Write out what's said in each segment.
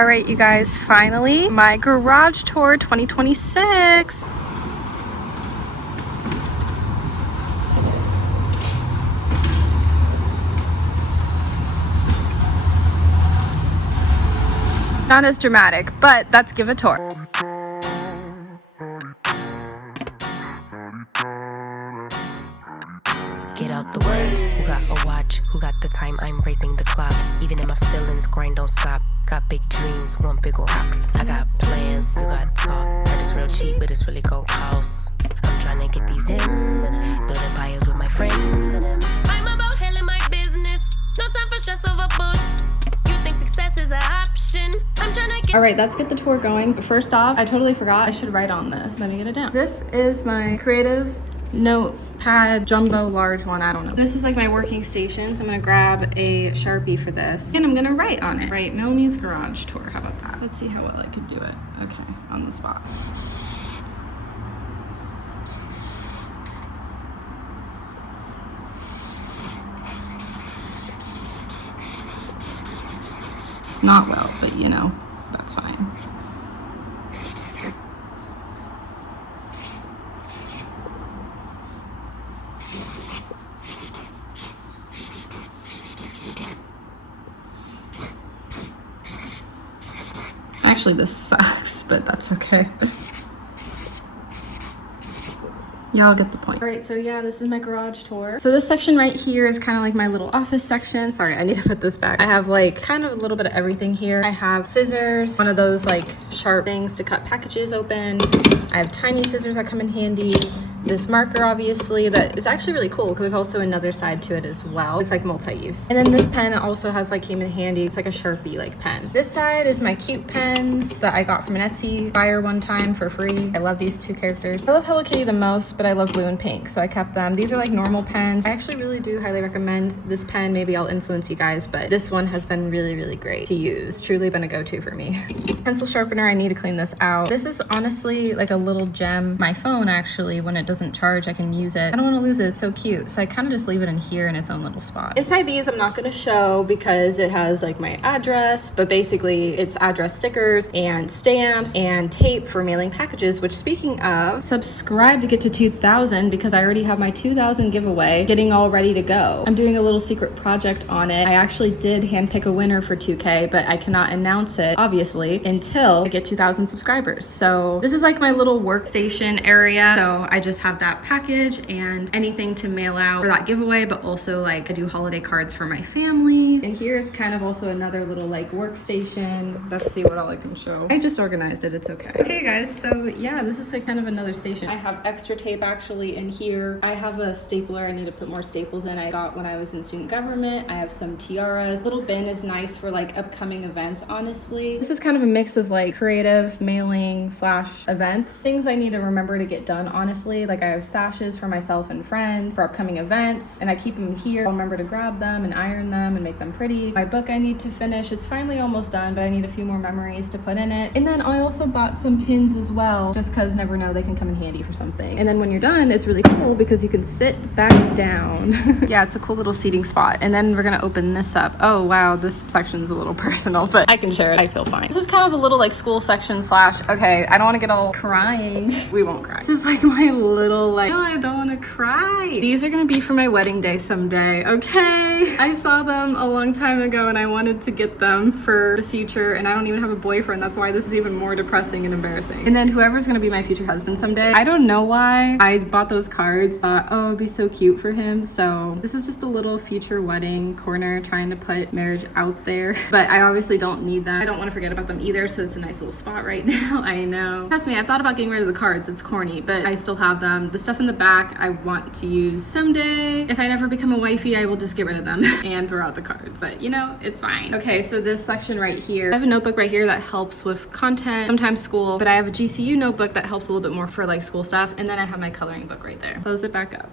All right, you guys, finally, my garage tour 2026. Not as dramatic, but let's give a tour. Get out the way, who got a watch, who got the time, I'm raising the clock. Even in my feelings, grind don't stop. Got big dreams, want big rocks. I got plans, you got talk. Heard it's real cheap, but it's really gon' cost. I'm trying to get these ends, building empires with my friends. I'm about handling my business, no time for stress over bush. You think success is an option? I'm trying to get. All right, let's get the tour going. But first off, I totally forgot I should write on this. Let me get it down. This is my creative notepad, jumbo large one, I don't know. This is like my working station, so I'm gonna grab a Sharpie for this and I'm gonna write on it. Right, Melanie's garage tour, how about that? Let's see how well I could do it. Okay, on the spot. Not well, but you know, that's fine. Actually, this sucks, but that's okay. Y'all get the point. All right, so yeah, this is my garage tour. So this section right here is kind of like my little office section. Sorry, I need to put this back. I have like kind of a little bit of everything here. I have scissors, one of those like sharp things to cut packages open. I have tiny scissors that come in handy. This marker, obviously, that is actually really cool because there's also another side to it as well. It's like multi-use. And then this pen also has like came in handy. It's like a Sharpie like pen. This side is my cute pens that I got from an Etsy buyer one time for free. I love these two characters. I love Hello Kitty the most, but I love blue and pink, so I kept them. These are like normal pens. I actually really do highly recommend this pen. Maybe I'll influence you guys, but this one has been really, really great to use. It's truly been a go-to for me. Pencil sharpener, I need to clean this out. This is honestly like a little gem. My phone actually, when it doesn't charge, I can use it. I don't want to lose it. It's so cute. So I kind of just leave it in here in its own little spot. Inside these, I'm not going to show because it has like my address, but basically it's address stickers and stamps and tape for mailing packages, which speaking of, subscribe to get to 2,000 because I already have my 2,000 giveaway getting all ready to go. I'm doing a little secret project on it. I actually did handpick a winner for 2K, but I cannot announce it, obviously, until I get 2,000 subscribers. So this is like my little workstation area. So I just have that package and anything to mail out for that giveaway, but also like I do holiday cards for my family. And here's kind of also another little like workstation. Let's see what all I can show. I just organized it, it's okay. Okay guys, so yeah, this is like kind of another station. I have extra tape actually in here. I have a stapler I need to put more staples in. I got when I was in student government. I have some tiaras. Little bin is nice for like upcoming events, honestly. This is kind of a mix of like creative mailing / events. Things I need to remember to get done, honestly. Like I have sashes for myself and friends for upcoming events, and I keep them here. I'll remember to grab them and iron them and make them pretty. My book I need to finish. It's finally almost done, but I need a few more memories to put in it. And then I also bought some pins as well, just because never know, they can come in handy for something. And then when you're done, it's really cool because you can sit back down. Yeah, it's a cool little seating spot. And then we're gonna open this up. Oh wow, this section's a little personal, but I can share it. I feel fine. This is kind of a little like school section / okay, I don't want to get all crying. We won't cry. This is like my little like, no, I don't want to cry. These are gonna be for my wedding day someday, okay? I saw them a long time ago and I wanted to get them for the future, and I don't even have a boyfriend. That's why this is even more depressing and embarrassing. And then whoever's gonna be my future husband someday, I don't know why I bought those cards. Thought, oh, it'd be so cute for him. So this is just a little future wedding corner, trying to put marriage out there. But I obviously don't need them. I don't want to forget about them either, so it's a nice little spot right now. I know. Trust me, I've thought about getting rid of the cards. It's corny, but I still have them. The stuff in the back I want to use someday. If I never become a wifey, I will just get rid of them and throw out the cards. But you know, it's fine. Okay, so this section right here, I have a notebook right here that helps with content, sometimes school, but I have a GCU notebook that helps a little bit more for like school stuff. And then I have my coloring book right there. Close it back up.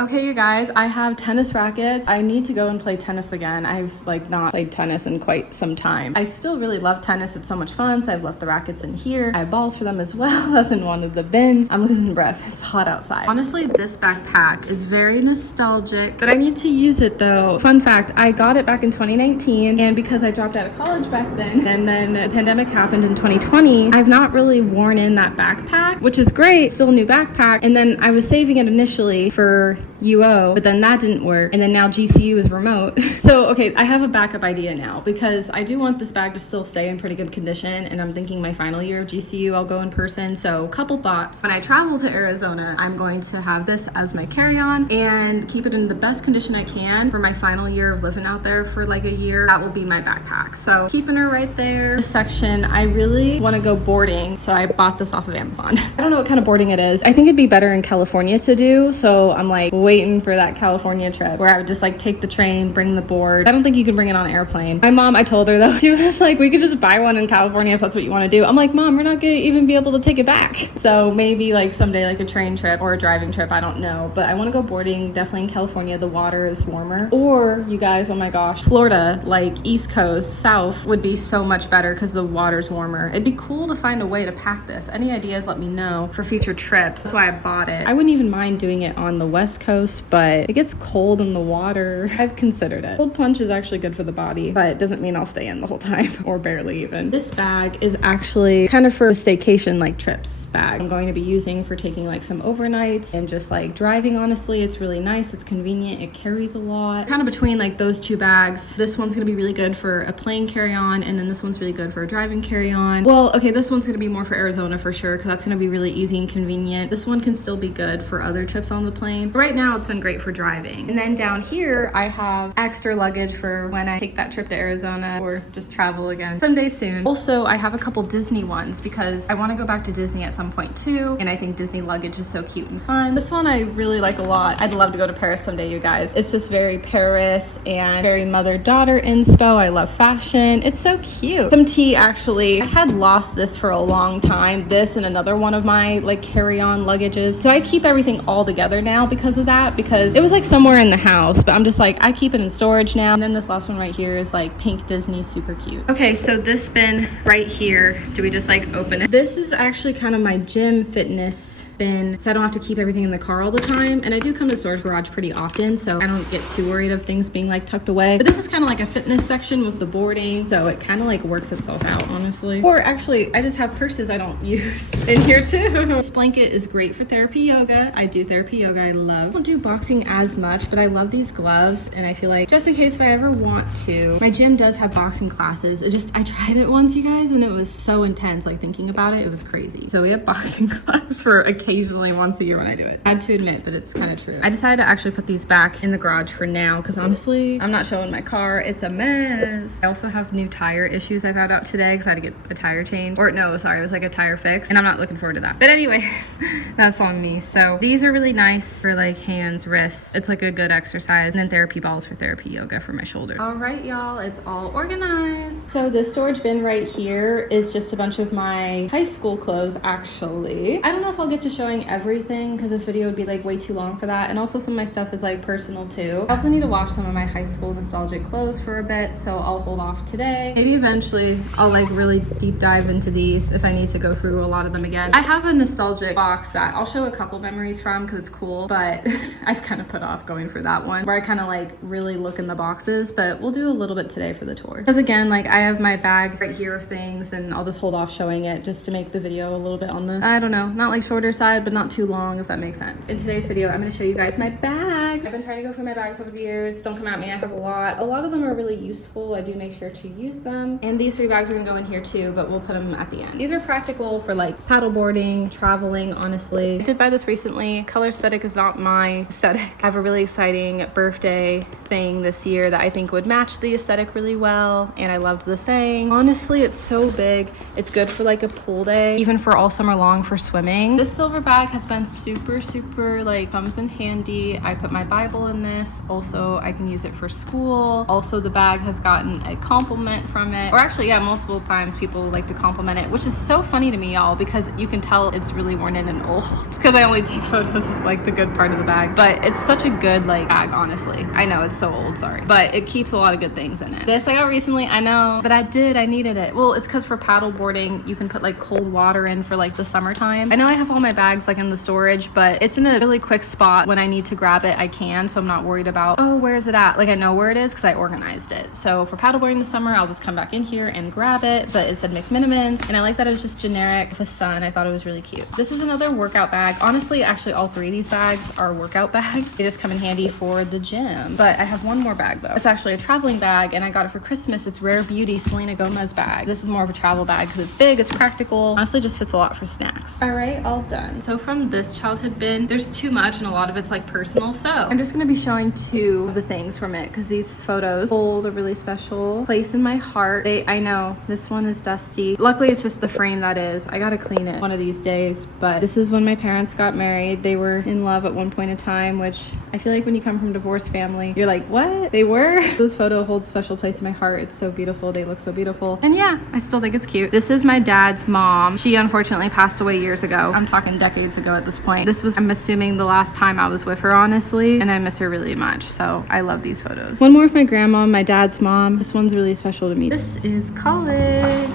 Okay, you guys, I have tennis rackets. I need to go and play tennis again. I've like not played tennis in quite some time. I still really love tennis. It's so much fun. So I've left the rackets in here. I have balls for them as well as in one of the bins. I'm losing breath. It's hot outside. Honestly, this backpack is very nostalgic, but I need to use it though. Fun fact, I got it back in 2019, and because I dropped out of college back then, and then the pandemic happened in 2020, I've not really worn in that backpack, which is great. Still a new backpack. And then I was saving it initially for UO, but then that didn't work. And then now GCU is remote. So, okay, I have a backup idea now because I do want this bag to still stay in pretty good condition. And I'm thinking my final year of GCU, I'll go in person. So couple thoughts. When I travel to Arizona, I'm going to have this as my carry-on and keep it in the best condition I can for my final year of living out there for like a year. That will be my backpack. So keeping her right there. This section, I really want to go boarding. So I bought this off of Amazon. I don't know what kind of boarding it is. I think it'd be better in California to do. So I'm like waiting for that California trip where I would just like take the train, bring the board. I don't think you can bring it on an airplane. My mom, I told her though, she was like, we could just buy one in California if that's what you want to do. I'm like, Mom, we're not gonna even be able to take it back. So maybe like someday like a train trip or a driving trip, I don't know. But I want to go boarding definitely in California. The water is warmer. Or you guys, oh my gosh, Florida, like East Coast, South would be so much better because the water's warmer. It'd be cool to find a way to pack this. Any ideas, let me know for future trips. That's why I bought it. I wouldn't even mind doing it on the West Coast, but it gets cold in the water. I've considered it. Cold plunge is actually good for the body, but it doesn't mean I'll stay in the whole time or barely even. This bag is actually kind of for a staycation like trips bag. I'm going to be using for taking like some overnights and just like driving. Honestly, it's really nice. It's convenient. It carries a lot. Kind of between like those two bags. This one's going to be really good for a plane carry-on, and then this one's really good for a driving carry-on. Well, okay, this one's going to be more for Arizona for sure because that's going to be really easy and convenient. This one can still be good for other trips on the plane. But right now, it's been great for driving. And then down here, I have extra luggage for when I take that trip to Arizona or just travel again someday soon. Also, I have a couple Disney ones because I want to go back to Disney at some point too. And I think Disney luggage is so cute and fun. This one I really like a lot. I'd love to go to Paris someday, you guys. It's just very Paris and very mother-daughter inspo. I love fashion. It's so cute. Some tea, actually. I had lost this for a long time. This and another one of my like carry-on luggages. So I keep everything all together now because of that, because it was like somewhere in the house, but I'm just like, I keep it in storage now. And then this last one right here is like pink Disney, super cute. Okay, so this bin right here, do we just like open it? This is actually kind of my gym fitness bin, so I don't have to keep everything in the car all the time. And I do come to the storage garage pretty often, so I don't get too worried of things being like tucked away. But this is kind of like a fitness section with the boarding, so it kind of like works itself out, honestly. Or actually, I just have purses I don't use in here too. This blanket is great for therapy yoga. I do therapy yoga, I love. I don't do boxing as much, but I love these gloves, and I feel like just in case if I ever want to. My gym does have boxing classes. I tried it once, you guys, and it was so intense, like thinking about it, it was crazy. So we have boxing class for occasionally once a year when I do it. I had to admit, but it's kind of true. I decided to actually put these back in the garage for now, because honestly, I'm not showing my car. It's a mess. I also have new tire issues I found out today because I had to get a tire change. Or no, sorry, it was like a tire fix, and I'm not looking forward to that. But anyway, that's on me. So these are really nice for like hands, wrists. It's like a good exercise. And then therapy balls for therapy yoga for my shoulder. All right, y'all, it's all organized. So this storage bin right here is just a bunch of my high school clothes, actually. I don't know if I'll get to showing everything because this video would be like way too long for that. And also some of my stuff is like personal too. I also need to wash some of my high school nostalgic clothes for a bit, so I'll hold off today. Maybe eventually I'll like really deep dive into these if I need to go through a lot of them again. I have a nostalgic box that I'll show a couple memories from because it's cool, but I've kind of put off going for that one where I kind of like really look in the boxes, but we'll do a little bit today for the tour. Because again, like I have my bag right here of things, and I'll just hold off showing it just to make the video a little bit on the, I don't know, not like shorter side, but not too long, if that makes sense. In today's video, I'm going to show you guys my bag. I've been trying to go through my bags over the years. Don't come at me, I have a lot. A lot of them are really useful. I do make sure to use them. And these 3 bags are going to go in here too, but we'll put them at the end. These are practical for like paddleboarding, traveling, honestly. I did buy this recently. Color aesthetic is not my aesthetic. I have a really exciting birthday thing this year that I think would match the aesthetic really well, and I loved the saying. Honestly, it's so big. It's good for like a pool day, even for all summer long for swimming. This silver bag has been super like comes in handy. I put my Bible in this. Also, I can use it for school. Also, the bag has gotten a compliment from it, or actually, yeah, multiple times people like to compliment it, which is so funny to me, y'all, because you can tell it's really worn in and old because I only take photos of like the good part of the bag. bag, but it's such a good like bag, honestly. I know it's so old, sorry, but it keeps a lot of good things in it. This I got recently, I know, but I needed it. Well, it's because for paddle boarding, you can put like cold water in for like the summertime. I know I have all my bags like in the storage, but it's in a really quick spot. When I need to grab it, I can, so I'm not worried about, oh, where is it at? Like I know where it is because I organized it. So for paddleboarding this summer, I'll just come back in here and grab it, but it said McMinimans, and I like that it was just generic with a sun. I thought it was really cute. This is another workout bag. Honestly, actually all three of these bags are workout bags. They just come in handy for the gym, but I have one more bag though. It's actually a traveling bag, and I got it for Christmas. It's Rare Beauty Selena Gomez bag. This is more of a travel bag because it's big, it's practical, honestly just fits a lot for snacks. All right, all done. So from this childhood bin, there's too much and a lot of it's like personal, so I'm just gonna be showing two of the things from it because these photos hold a really special place in my heart. I know this one is dusty. Luckily it's just the frame that is. I gotta clean it one of these days, but this is when my parents got married. They were in love at one point in time, which I feel like when you come from a divorced family, you're like, what? They were? This photo holds a special place in my heart. It's so beautiful. They look so beautiful. And yeah, I still think it's cute. This is my dad's mom. She unfortunately passed away years ago. I'm talking decades ago at this point. This was, I'm assuming, the last time I was with her, honestly, and I miss her really much. So I love these photos. One more of my grandma, my dad's mom. This one's really special to me. This is college.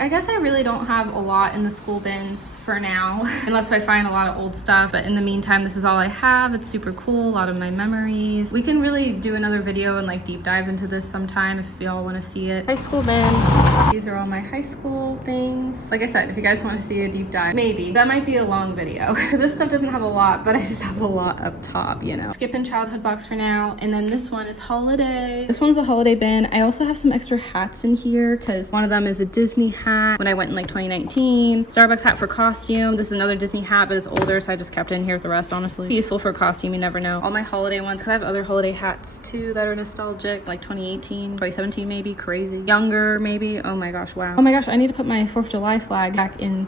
I guess I really don't have a lot in the school bins for now, unless I find a lot of old stuff. But in the meantime, this is all I have. It's super cool, a lot of my memories. We can really do another video and like deep dive into this sometime if y'all want to see it. High school bin. These are all my high school things. Like I said, if you guys want to see a deep dive, maybe. That might be a long video. This stuff doesn't have a lot, but I just have a lot up top, you know. Skipping childhood box for now. And then this one is holiday. This one's a holiday bin. I also have some extra hats in here because one of them is a Disney hat when I went in like 2019. Starbucks hat for costume. This is another Disney hat, but it's older, so I just kept it in here with the rest, honestly. Useful for a costume, you never know. All my holiday ones, because I have other holiday hats too that are nostalgic, like 2018, 2017 maybe, crazy. Younger maybe. Oh my gosh, wow. Oh my gosh, I need to put my 4th of July flag back in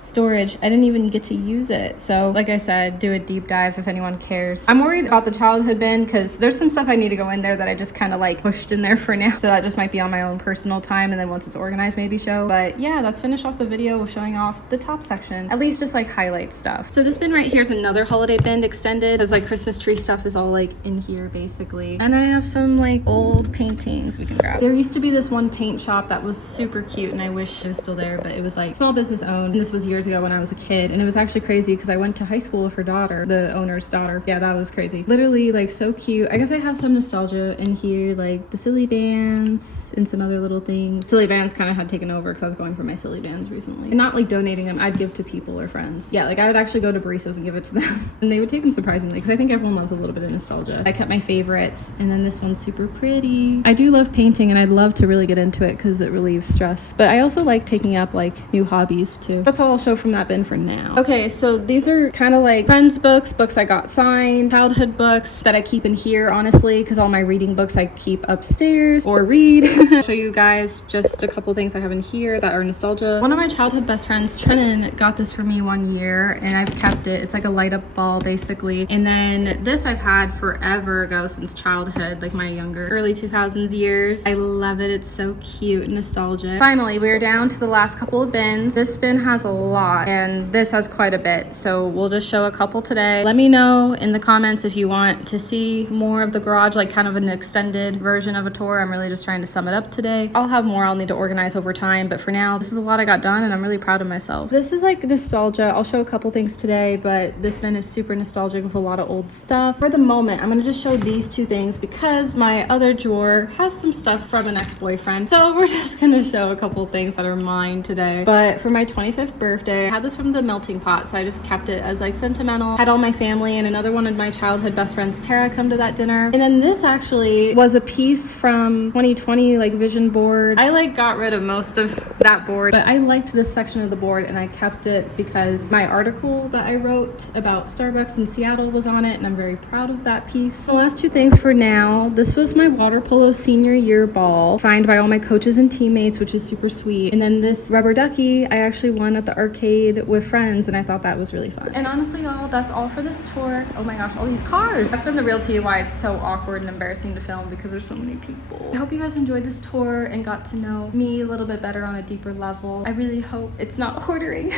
storage. I didn't even get to use it. So like I said, do a deep dive if anyone cares. I'm worried about the childhood bin because there's some stuff I need to go in there that I just kind of like pushed in there for now. So that just might be on my own personal time, and then once it's organized, maybe show. But yeah, let's finish off the video with showing off the top section. At least just like highlight stuff. So this bin right here is another holiday bin extended. It's like Christmas tree stuff is all like in here basically. And I have some like old paintings we can grab. There used to be this one paint shop that was super cute, and I wish it was still there, but it was like small business owned. And this was years ago when I was a kid, and it was actually crazy because I went to high school with her daughter, the owner's daughter. Yeah, that was crazy. Literally like so cute. I guess I have some nostalgia in here, like the silly bands and some other little things. Silly bands kind of had taken over because I was going for my silly bands recently, and not like donating them. I'd give to people or friends. Yeah, like I would actually go to baristas and give it to them and they would take them, surprisingly, because I think everyone loves a little bit of nostalgia. I kept my favorites, and then this one's super pretty. I do love painting, and I'd love to really get into it because it relieves stress, but I also like taking up like new hobbies too. That's all I'll show from that bin for now. Okay, so these are kind of like friends books I got signed, childhood books that I keep in here, honestly, because all my reading books I keep upstairs or read. I'll show you guys just a couple things I have in here that are nostalgia. One of my childhood best friends, Trennan, got this for me one year, and I've kept it. It's like a light up ball basically. And then this I've had forever ago, since childhood, like my younger early 2000s years. I love it. It's so cute and nostalgic. Finally, we're down to the last couple of bins. This bin has a lot, and this has quite a bit, so we'll just show a couple today. Let me know in the comments if you want to see more of the garage, like kind of an extended version of a tour. I'm really just trying to sum it up today. I'll have more I'll need to organize over time, but for now, this is a lot I got done, and I'm really proud of myself. This is like nostalgia. I'll show a couple things today, but this bin is super nostalgic with a lot of old stuff. For the moment, I'm gonna just show these two things because my other drawer has some stuff from an ex-boyfriend, so we're just gonna show a couple things that are mine today. But for my 25th birthday, I had this from the melting pot, so I just kept it as like sentimental. Had all my family and another one of my childhood best friends, Tara, come to that dinner. And then this actually was a piece from 2020 like vision board. I like got rid of most of that board, but I liked this section of the board and I kept it because my article that I wrote about Starbucks in Seattle was on it, and I'm very proud of that piece. The last two things for now, this was my water polo senior year ball, signed by all my coaches and teammates, which is super sweet. And then this rubber ducky I actually won at the arcade with friends, and I thought that was really fun. And honestly, y'all, that's all for this tour. Oh my gosh, all these cars. That's been the real tea why it's so awkward and embarrassing to film, because there's so many people. I hope you guys enjoyed this tour and got to know me a little bit better on a deeper level. I really hope it's not ordering.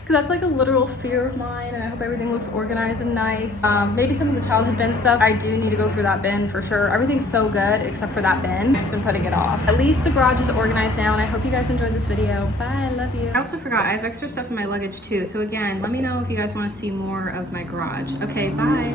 because that's like a literal fear of mine, and I hope everything looks organized and nice. Maybe some of the childhood bin stuff, I do need to go for that bin for sure. Everything's so good except for that bin. I've just been putting it off. At least the garage is organized now, and I hope you guys enjoyed this video. Bye, love you. I also forgot I have extra stuff in my luggage too, so again, let me know if you guys want to see more of my garage. Okay, bye.